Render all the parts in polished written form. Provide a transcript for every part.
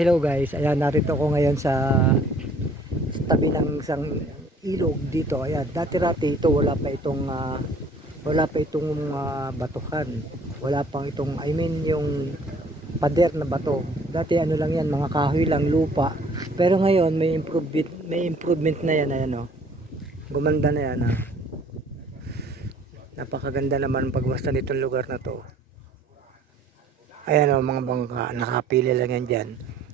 Hello guys, ayan narito ko ngayon sa tabi ng isang ilog dito. Ayan, dati-rati ito wala pa itong batuhan. Wala pang itong yung pader na bato. Dati ano lang yan, mga kahoy lang, lupa. Pero ngayon may improvement na yan, ayan oh. Gumanda na yan ah. Napakaganda naman pagbasta nitong lugar na to. Ayan o, mga bangka, nakapili lang yan dyan.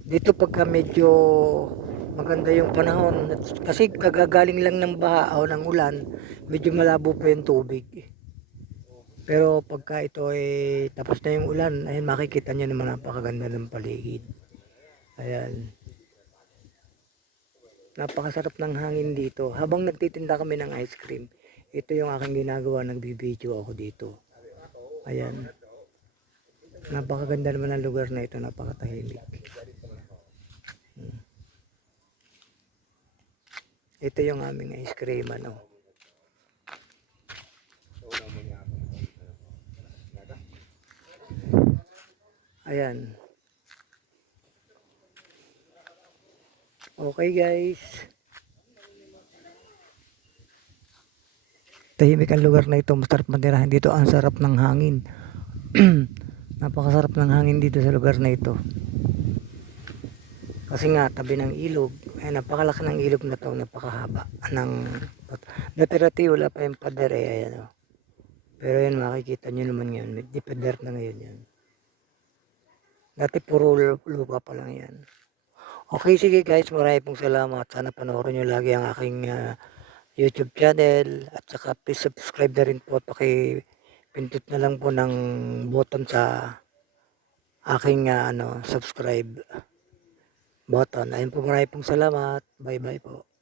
Dito pagka medyo maganda yung panahon, kasi kagagaling lang ng baha o ng ulan, medyo malabo pa yung tubig. Pero pagka ito ay tapos na yung ulan, ayun makikita nyo naman napakaganda ng paligid. Ayan. Napakasarap ng hangin dito. Habang nagtitinda kami ng ice cream, ito yung aking ginagawa, nagbibideo ako dito. Ayan. Napakaganda naman ng lugar na ito, napakatahimik. Ito yung aming ice cream ano. Ayan. Okay guys. Tahimik ang lugar na ito, masarap manirahan dito, ang sarap ng hangin. Napakasarap ng hangin dito sa lugar na ito. Kasi nga tabi ng ilog, ay napakalaki ng ilog na to, napakahaba ng dati-dati wala pa yung pader eh, ayan oh. Pero yan makikita nyo naman yan, may pader na ngayon yan. Dati puro lupa pa lang yan. Okay, sige guys, maraming pong salamat. Sana panoorin nyo lagi ang aking YouTube channel. At saka please subscribe na rin po. Pindot na lang po ng button sa aking subscribe button. Ayun po, maraming pong salamat. Bye bye po.